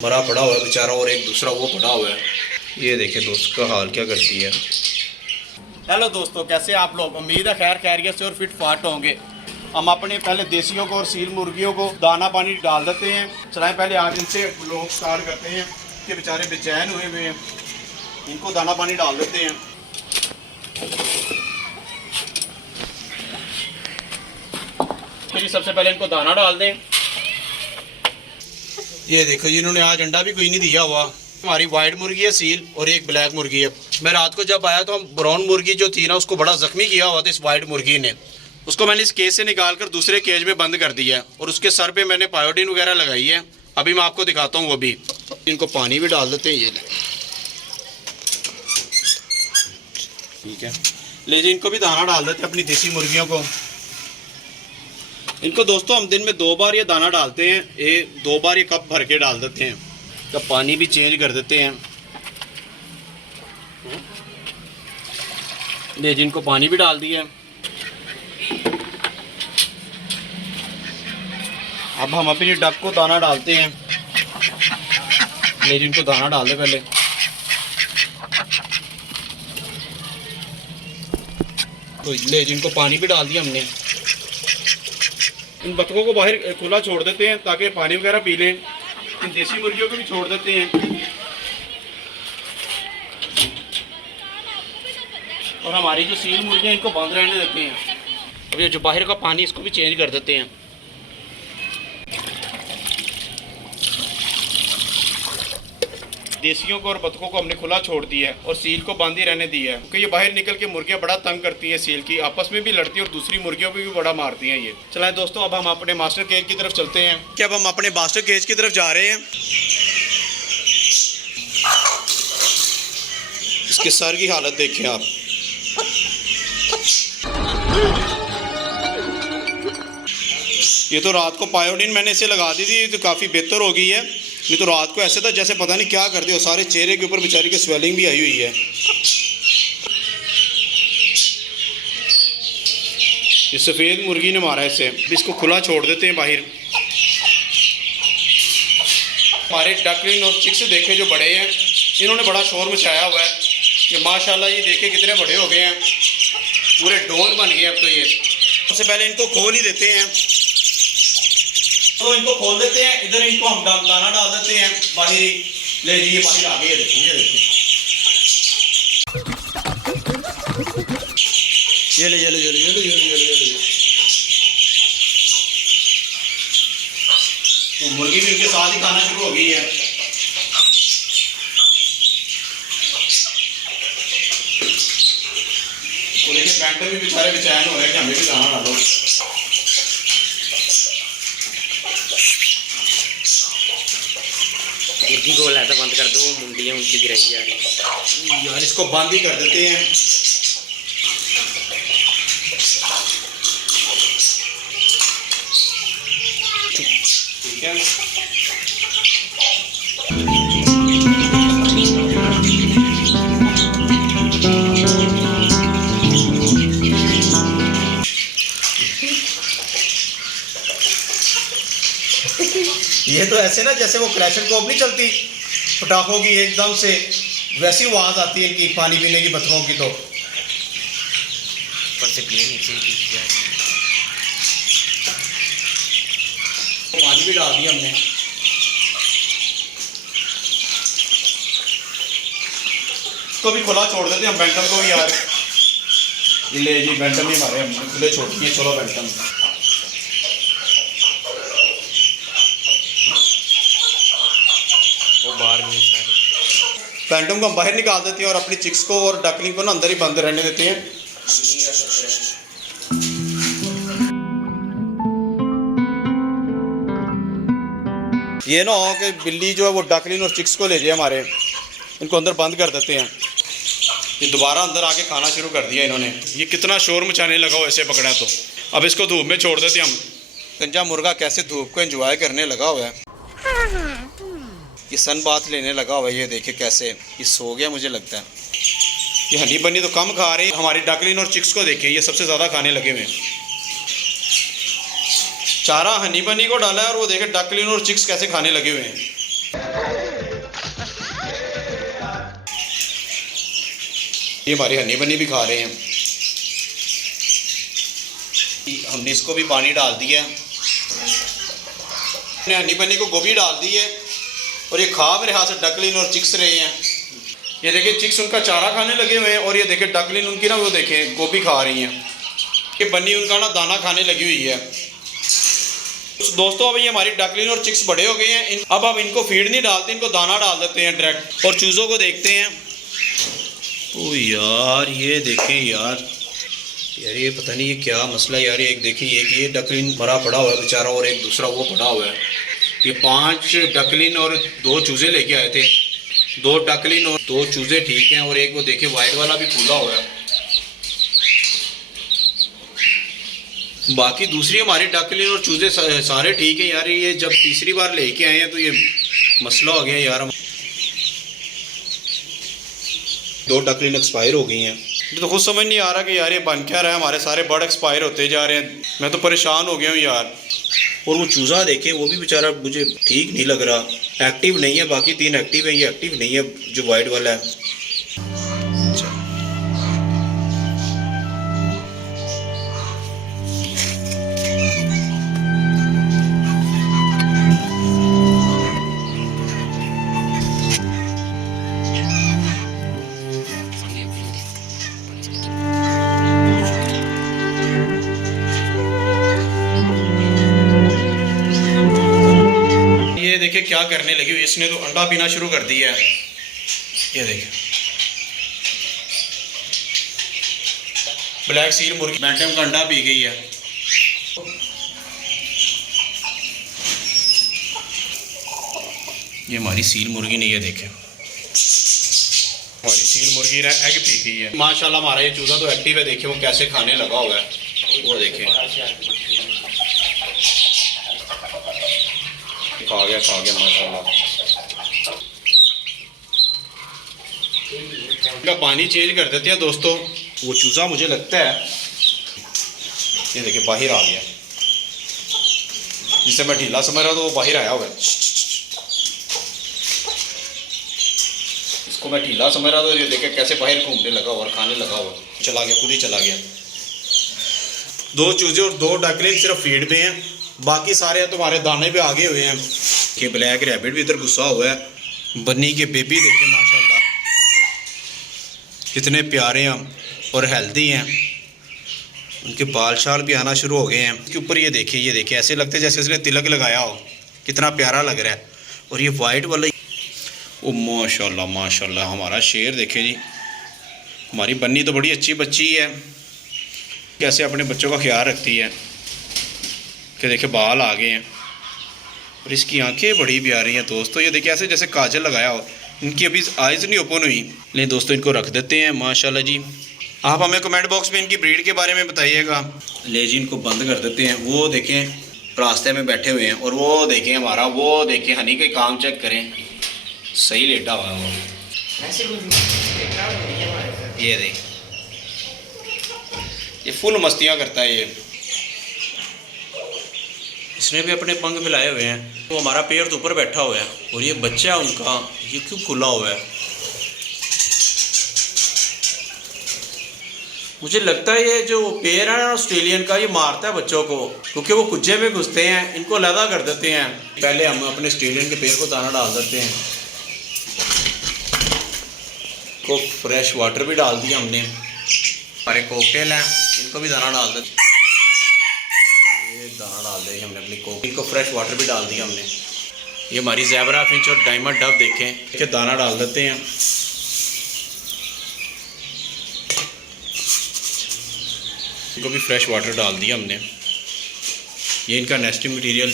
मरा पड़ा हुआ है बेचारा और एक दूसरा वो पड़ा हुआ है। ये देखिए दोस्त का हाल क्या करती है। हेलो दोस्तों, कैसे आप लोग? उम्मीद है खैर खैरियत से और फिट फाट होंगे। हम अपने पहले देसियों को और सील मुर्गियों को दाना पानी डाल देते हैं। चलाएं पहले आज इनसे लोग स्टार्ट करते हैं कि बेचारे बेचैन हुए हुए हैं। इनको दाना पानी डाल देते हैं। फिर सबसे पहले इनको दाना डाल दें। ये देखो जी, इन्होंने आज अंडा भी कोई नहीं दिया हुआ। हमारी वाइट मुर्गी है सील और एक ब्लैक मुर्गी है। मैं रात को जब आया तो हम ब्राउन मुर्गी जो थी ना उसको बड़ा जख्मी किया हुआ था इस वाइट मुर्गी ने। उसको मैंने इस केज से निकाल कर दूसरे केज में बंद कर दिया है और उसके सर पे मैंने पायोडीन वगैरह लगाई है। अभी मैं आपको दिखाता हूँ वो भी। इनको पानी भी डाल देते हैं। ये ठीक है, ले जी इनको भी दाना डाल देते हैं अपनी देसी मुर्गियों को। इनको दोस्तों हम दिन में 2 बार ये दाना डालते हैं। 2 बार ये कप भर के डाल देते हैं। कब पानी भी चेंज कर देते हैं। ले जी इनको पानी भी डाल दिया। अब हम अपनी डक को दाना डालते हैं। ले जी इनको दाना डाल दे पहले। तो ले जी इनको पानी भी डाल दिया हमने। इन बतखों को बाहर खुला छोड़ देते हैं ताकि पानी वगैरह पी लें। इन देसी मुर्गियों को भी छोड़ देते हैं और हमारी जो सील मुर्गियाँ इनको बंद रहने देते हैं। अब ये जो बाहर का पानी इसको भी चेंज कर देते हैं। देसियों को और बतखों को हमने खुला छोड़ दिया है और सील को बंद ही रहने दिया है क्योंकि ये बाहर निकल के मुर्गियां बड़ा तंग करती हैं। सील की आपस में भी लड़ती हैं और दूसरी मुर्गियों को भी बड़ा मारती हैं ये। चलाएं दोस्तों, अब हम अपने मास्टर केज की तरफ चलते हैं। कि अब हम अपने मास्टर केज की तरफ जा रहे हैं। इसके सर की हालत देखें आप। ये तो रात को पायोडीन मैंने इसे लगा दी थी तो काफ़ी बेहतर हो गई है। नहीं तो रात को ऐसे था जैसे पता नहीं क्या करते हो। सारे चेहरे के ऊपर बेचारी की स्वेलिंग भी आई हुई है। ये सफ़ेद मुर्गी ने मारा इसे। इसको खुला छोड़ देते हैं बाहर। हमारे डकलिन और चिक्स देखे जो बड़े हैं, इन्होंने बड़ा शोर मचाया हुआ है। ये माशाल्लाह ये देखे कितने बड़े हो गए हैं, पूरे डॉन बन गए अब तो ये। सबसे पहले इनको खोल ही देते हैं। तो इनको खोल देते हैं। इधर इनको हम दाना डाल देते हैं बाहर ही। ले जी ये बाहर आ गए, देखिए ये देखिए। ये ले ये ले ये ले ये ले ये ले ये ले। तो मुर्गी भी उनके साथ ही खाना शुरू हो गई है। तो देखिए बैंटर भी बेचारे बेचैन हो रहे हैं कि हमें भी दाना डालो। मुर्गी को लाता बंद कर दो, मुंडियाँ उनकी गिराई जा रही है यार। इसको बंद ही कर देते हैं। ठीक है, ये तो ऐसे ना जैसे वो क्लैशनकोप नहीं चलती पटाखों की, एकदम से वैसी आवाज़ आती है इनकी पानी पीने की बतखों की। तो ऊपर से पीने नीचे ही पीछे जा रही है। पानी भी डाल दिया हमने। तो भी खुला छोड़ देते हैं हम बैंटम को भी यार। ले जी बैंटम ही हमारे हमने खुले छोड़ दिए। चलो बैंटम वो बाहर में सारे बैंटम को हम बाहर निकाल देते हैं और अपनी चिक्स को और डकलिंग को ना अंदर ही बंद रहने देते हैं। ये ना हो कि बिल्ली जो है वो डकलिन और चिक्स को ले जाए हमारे। इनको अंदर बंद कर देते हैं। ये दोबारा अंदर आके खाना शुरू कर दिया इन्होंने। ये कितना शोर मचाने लगा हो ऐसे पकड़ा तो। अब इसको धूप में छोड़ देते हैं हम। गंजा मुर्गा कैसे धूप को एंजॉय करने लगा हुआ है। ये सन बाथ लेने लगा हुआ है। ये देखे कैसे ये सो गया मुझे लगता है। ये हनी बनी तो कम खा रहे हैं। हमारी डकलिन और चिक्स को देखें, ये सबसे ज़्यादा खाने लगे हुए हैं। चारा हनी बनी को डाला है और वो देखे डकलिन और चिक्स कैसे खाने लगे हुए हैं। ये हमारी हनी बनी भी खा रहे हैं। हमने इसको भी पानी डाल दिया, हमने हनी बनी को गोभी डाल दी है और ये खा मेरे हाथ से डकलिन और चिक्स रहे हैं। ये देखिए चिक्स उनका चारा खाने लगे हुए हैं और ये देखिए डकलिन उनकी ना वो देखें गोभी खा रही हैं। ये बनी उनका ना दाना खाने लगी हुई है। दोस्तों अब ये हमारी डकलिन और चिक्स बड़े हो गए हैं। अब हम इनको फीड नहीं डालते, इनको दाना डाल देते हैं डायरेक्ट। और चूज़ों को देखते हैं। ओ यार ये देखें यार ये पता नहीं ये क्या मसला है यार। एक देखिए ये डकलिन मरा पड़ा हुआ है बेचारा और एक दूसरा वो पड़ा हुआ है। ये 5 डकलिन और 2 चूज़े लेके आए थे। 2 डकलिन और 2 चूज़े ठीक हैं और एक वो देखिए वाइट वाला भी फूला हुआ है। बाकी दूसरी हमारी डकलिन और चूज़े सारे ठीक है यार। ये जब तीसरी बार लेके आए हैं तो ये मसला हो गया यार। 2 डकलिन एक्सपायर हो गई हैं। तो खुद समझ नहीं आ रहा कि यार ये बन क्या रहा है। हमारे सारे बर्ड एक्सपायर होते जा रहे हैं। मैं तो परेशान हो गया हूँ यार। और वो चूज़ा देखें वो भी बेचारा मुझे ठीक नहीं लग रहा, एक्टिव नहीं है। बाकी 3 एक्टिव है, ये एक्टिव नहीं है जो वाइट वाला है। देखिए क्या करने लगी हुई, इसने तो अंडा पीना शुरू कर दिया है। ये देखिए ब्लैक सील मुर्गी बैंटम का अंडा पी गई है। ये हमारी सील मुर्गी ने ये देखे हमारी सील मुर्गी ने एग पी गई है। माशाल्लाह हमारा ये चूजा तो एक्टिव है। देखिए वो कैसे खाने लगा हुआ है। वो देखें खा गया माशाल्लाह। इनका पानी चेंज कर देते हैं दोस्तों। वो चूजा मुझे लगता है ये देखिए बाहर आ गया। जिससे मैं ढीला समझ रहा था वो बाहर आया हुआ है। इसको मैं ढीला समझ रहा था, ये देखे कैसे बाहर घूमने लगा हुआ और खाने लगा हुआ। चला गया, खुद ही चला गया। 2 चूजे और 2 डकलिन सिर्फ फीड पे हैं, बाकी सारे तुम्हारे दाने पे आगे हुए हैं। कि ब्लैक रैबिट भी इधर गुस्सा हुआ है। बन्नी के बेबी देखे माशाल्लाह कितने प्यारे हैं और हेल्दी हैं। उनके बाल शाल भी आना शुरू हो गए हैं। इसके ऊपर ये देखिए ऐसे लगते हैं जैसे इसने तिलक लगाया हो। कितना प्यारा लग रहा है। और ये वाइट वाला ओ माशाल्लाह हमारा शेर देखे जी। हमारी बन्नी तो बड़ी अच्छी बच्ची है, कैसे अपने बच्चों का ख्याल रखती है। कि देखिए बाल आ गए हैं और इसकी आंखें बड़ी प्यारी हैं दोस्तों। ये देखिए ऐसे जैसे काजल लगाया हो। इनकी अभी आइज़ नहीं ओपन हुई। ले दोस्तों इनको रख देते हैं माशाल्लाह जी। आप हमें कमेंट बॉक्स में इनकी ब्रीड के बारे में बताइएगा। ले जी इनको बंद कर देते हैं। वो देखें रास्ते में बैठे हुए हैं और वो देखें हमारा वो देखें हनी के काम चेक करें, सही लेटा हुआ है वो। ये देख ये फुल मस्तियाँ करता है ये। इसने भी अपने पंख फैलाए हुए हैं। तो हमारा पेड़ तो ऊपर बैठा हुआ है और ये बच्चा उनका ये क्यों खुला हुआ है। मुझे लगता है ये जो पेड़ है ऑस्ट्रेलियन का, ये मारता है बच्चों को क्योंकि वो कुज्जे में घुसते हैं। इनको अलहदा कर देते हैं। पहले हम अपने ऑस्ट्रेलियन के पेड़ को दाना डाल देते हैं। को फ्रेश वाटर भी डाल दिया हमने। हमारे कॉकटेल हैं इनको भी दाना डाल देते। ये दाना डाल दिया हमने अपनी कॉकटेल को। फ्रेश वाटर भी डाल दिया हमने। ये हमारी ज़ेबरा फिंच और डायमंड डव देखें कि दाना डाल देते हैं। इनको भी फ्रेश वाटर डाल दिया हमने। ये इनका नेस्टिंग मटेरियल।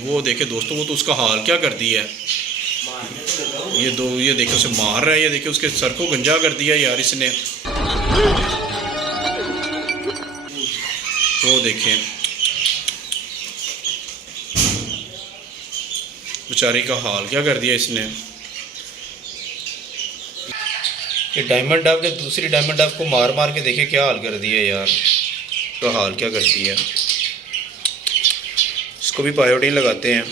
वो देखे दोस्तों वो तो उसका हाल क्या कर दिया है। ये देखे उसे मार रहा है। ये देखे उसके सर को गंजा कर दिया यार इसने। वो देखें बेचारी का हाल क्या कर दिया इसने। ये डायमंड डव ने दूसरी डायमंड डव को मार मार के देखे क्या हाल कर दिया यार। तो हाल क्या कर दिया। इसको भी बायोटीन लगाते हैं।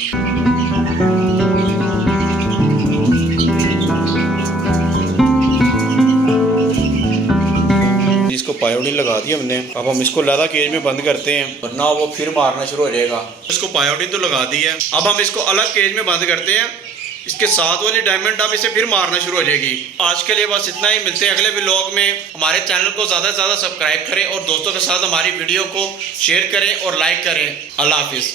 इसको पायोडीन लगा दी हमने। अब हम इसको ज़्यादा केज में बंद करते हैं वरना वो फिर मारना शुरू हो जाएगा। इसको पायोडीन तो लगा दी है, अब हम इसको अलग केज में बंद करते हैं। इसके साथ वाली डायमंड अब इसे फिर मारना शुरू हो जाएगी। आज के लिए बस इतना ही, मिलते हैं अगले व्लॉग में। हमारे चैनल को ज़्यादा से ज़्यादा सब्सक्राइब करें और दोस्तों के साथ हमारी वीडियो को शेयर करें और लाइक करें। अल्लाह हाफिज़।